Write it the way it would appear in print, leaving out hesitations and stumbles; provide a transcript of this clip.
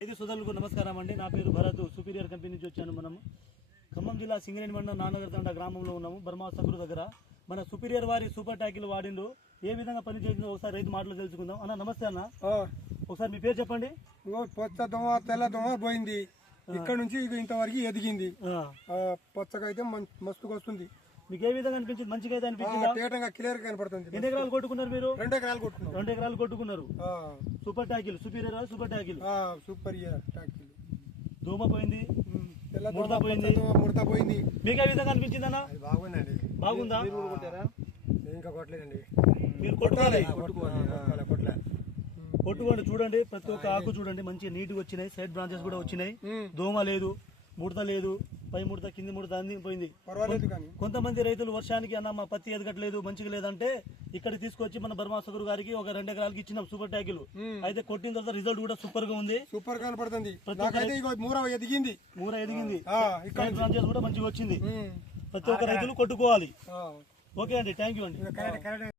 రైతు సోదరులకు నమస్కారం అండి. నా పేరు భరత్, సుపీరియర్ కంపెనీ నుంచి వచ్చాను. మనం ఖమ్మం జిల్లా సింగరేణి మండలం నాన్నగర్తండ గ్రామంలో ఉన్నాము, బర్మా సగురు దగ్గర. మన సుపీరియర్ వారి సూపర్ ట్యాకిల్ వాడిండు, ఏ విధంగా పనిచేసిందో ఒకసారి రైతు మాటలు తెలుసుకుందాం. అన్న నమస్తే అన్న, ఒకసారి మీ పేరు చెప్పండి. పొచ్చ దోమ తెల్ల దోమ పోయింది, ఇక్కడ నుంచి ఇంతవరకు ఎదిగింది. పొచ్చగా అయితే మస్తుగా వస్తుంది. మీకు ఏ విధంగా అనిపించింది? మంచిగా అయితే అనిపించింది, క్లియర్ కనపడుతుంది. ఎన్ని ఎకరాలు కొట్టుకున్నారు మీరు? 2 ఎకరాలు కొట్టుకున్నాం. 2 ఎకరాలు కొట్టుకున్నారు. Super tackle, superior super tackle, super tackle. దోమ పోయింది, ముడత పోయింది. మీకు ఏ విధంగా అనిపించింది అన్న? బాగుందండి. బాగుందా? ఇంకా కొట్టలేదండి. మీరు కొట్టుకోవాలి, కొట్టుకోండి. చూడండి, ప్రతి ఒక్క ఆకు చూడండి, మంచి నీట్గా వచ్చినాయి. సైడ్ బ్రాంచెస్ కూడా వచ్చినాయి. దోమ లేదు, ముడత లేదు, పై ముడత కింది ముడత అన్ని పోయింది. కొంతమంది రైతులు వర్షానికి అన్న మా పత్తి ఎదగట్లేదు, మంచిగా లేదంటే ఇక్కడ తీసుకొచ్చి మన బర్మా సగురు గారికి ఒక 2 ఎకరాలకి ఇచ్చిన సూపర్ ట్యాకిల్. అయితే కొట్టిన తర్వాత రిజల్ట్ కూడా సూపర్ గా ఉంది, సూపర్ కనపడుతుంది. మూర ఎదిగింది, సైడ్ బ్రాంచెస్ కూడా మంచిగా వచ్చింది. ప్రతి ఒక్క రైతులు కొట్టుకోవాలి. ఓకే అండి, థ్యాంక్ యూ అండి.